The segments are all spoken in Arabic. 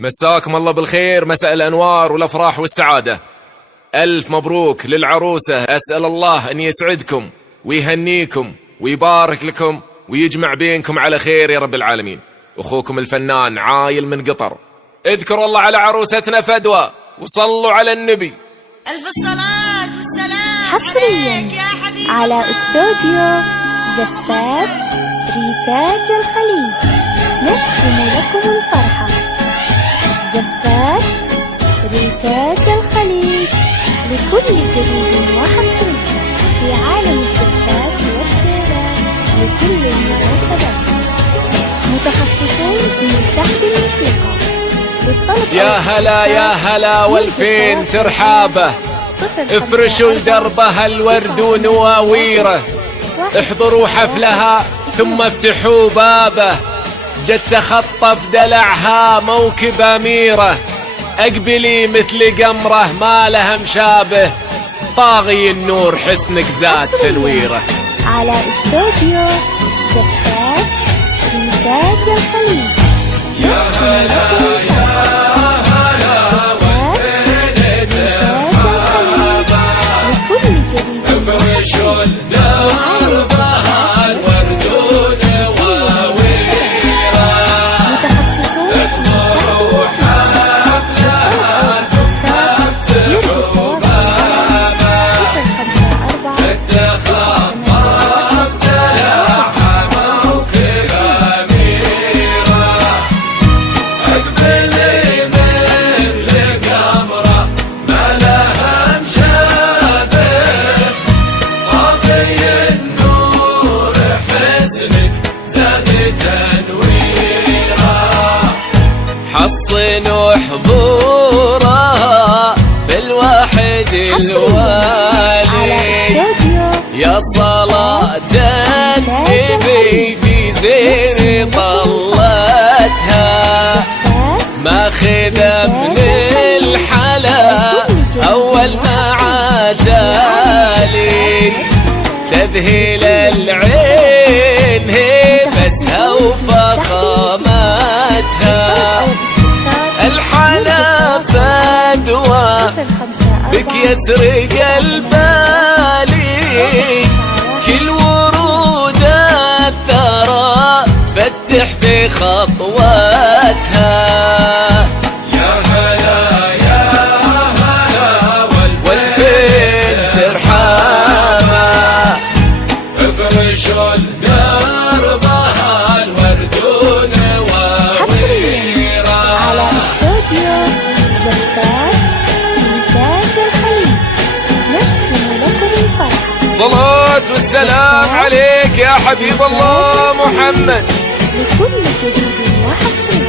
مساكم الله بالخير، مساء الأنوار والأفراح والسعادة. ألف مبروك للعروسة، أسأل الله أن يسعدكم ويهنيكم ويبارك لكم ويجمع بينكم على خير يا رب العالمين. أخوكم الفنان عايل من قطر. اذكروا الله على عروستنا فدوى وصلوا على النبي. ألف الصلاة والسلام حصريا على استوديو زفات ريتاج الخليج نرسم لكم الفرحة. زفات ريتاج الخليج لكل جديد وحصري في عالم الزفات والشراء لكل المناسبات. متخصصون في سحب الموسيقى. يا هلا يا هلا والفين ترحابه، افرشوا لدربها الورد ونواويره، احضروا حفلها ثم افتحوا بابه. جت تخطف دلعها موكب أميرة، أقبلي مثل قمره ما لها مشابه، طاغي النور حسنك زاد تنويره. على استوديو زفات ريتاج الخليج. يا هلا يا هلا والفين ترحابه، لكل جديد افرشوا لدربها الورد حصنوا حضورها بالواحد الوالي، يا صلاة النبي في زين طلتها، ماخذة من الحلا أول ما عتالي، تذهل العين هيبتها وفخامتها، الحلا فدوى بك يسرق البالي، كل ورود الثرى تفتح في خطواتها. يا هلا يا هلا والفين ترحابه، افرشوا لدربها الورد ونواويره. على استوديو زفات ريتاج الخليج نرسم لكم الفرحة. الصلاة والسلام عليك يا حبيب الله محمد. لكل جديد وحصري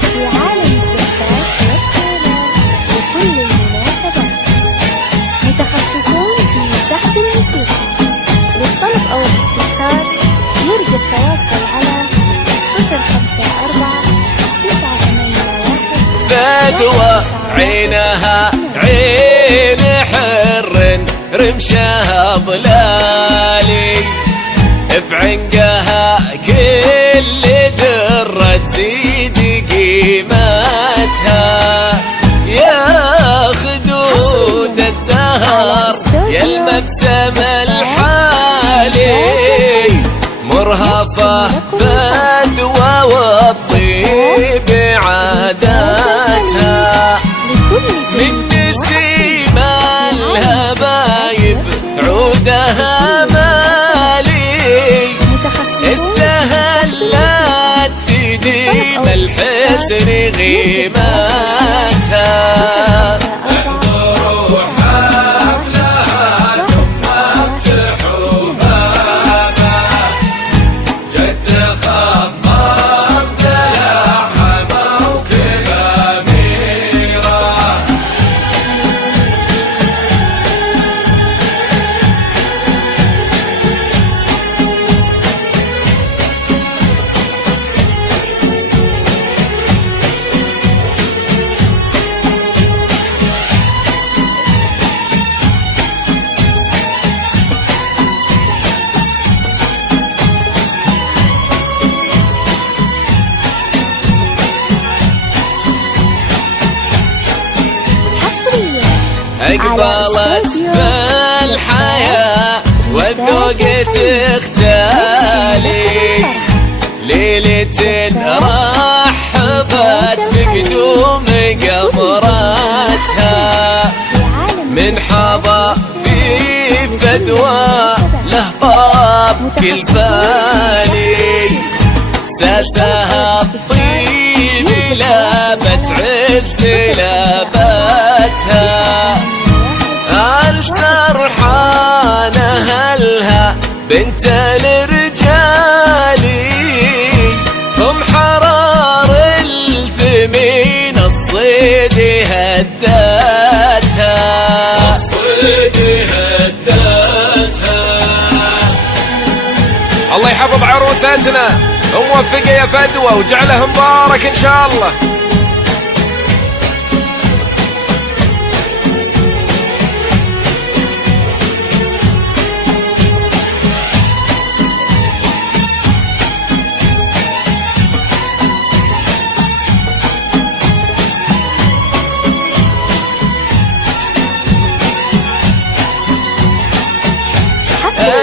في عالم الزفات والشراء لكل المناسبات. متخصصون في سحب الموسيقى. للطلب أو الاستفسار يرجى التواصل على 054-981. فدوى عينها عين حر رمشها ضلالي، في عنقها كل درة تزيد قيمتها، يا خدود الزهر يا المبسم الحالي، مرهفة فدوى والطيب عاداتها، من نسيم الهبايب عودها مالي، استهلت في ديم الحسن غيمتها. احضروا حفلها ثم افتحوا بابها، جت تخطف دلعها موكب أميرة. أقبلت بالحياة والذوق تختالي، ليلة رحبت بقدوم قمرتها، من حظى في فدوى له طاب كل فاني، ساسها الطيب لابت عز لابتها، السرحانة هلها بنت الرجالي، هم حرار الثمين الصيد هداتها، الصيد هداتها. الله يحفظ عروستنا وموفقة يا فدوى وجعله مبارك إن شاء الله.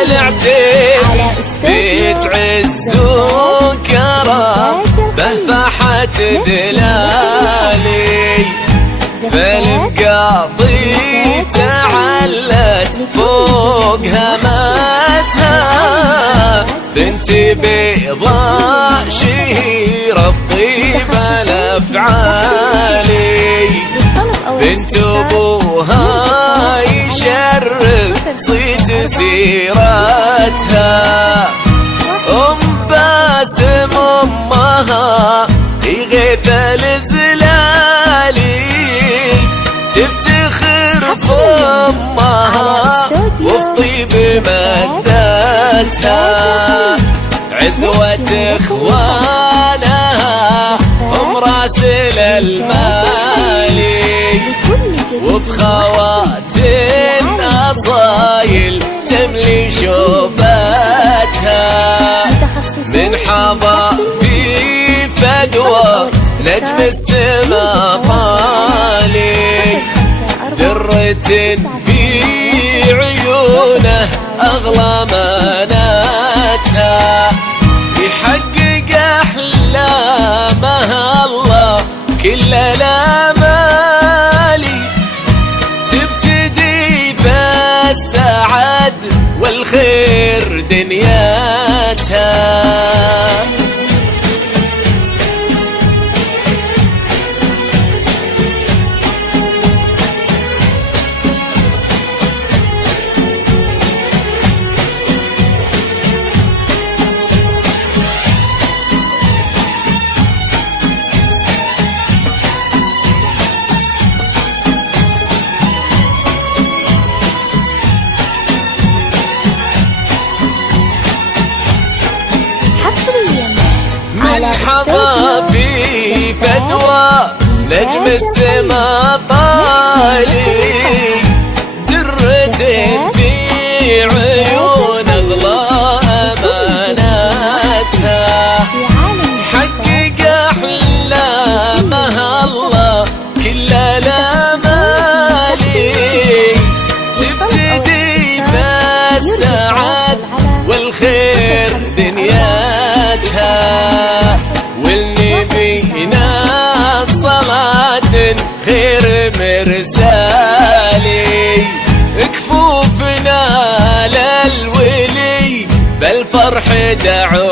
العتيب بيت عز وكرم ففحت دلالي، فالمقاضي تعلت فوق همتها، بنت بيضاء شهيرة في طيب الأفعالي، بنت أبوها يشرف صيت سيرتها، باسم أمها يغيث الزلالي، تفتخر بأمها وفي طيب مدتها، عزوة إخوانها هم راسل المالي، وفي خواتم أصايل تملي شوفتها، من حظى في فدوى نجم السما طالي، درة في عيونه أغلى مناتها، يحقق أحلامها الله كل الآمالي، تبتدي فالسعد والخير دنياتها. من حظى في فدوى نجم السما طالي، درة في عيون أغلى أماناتها، حقق أحلامها الله كل الآمالي، تبتدي بالسعد والخير دنياتها، والنبينا صلاة خير مرسالي، كفوفنا للولي بالفرح دعو.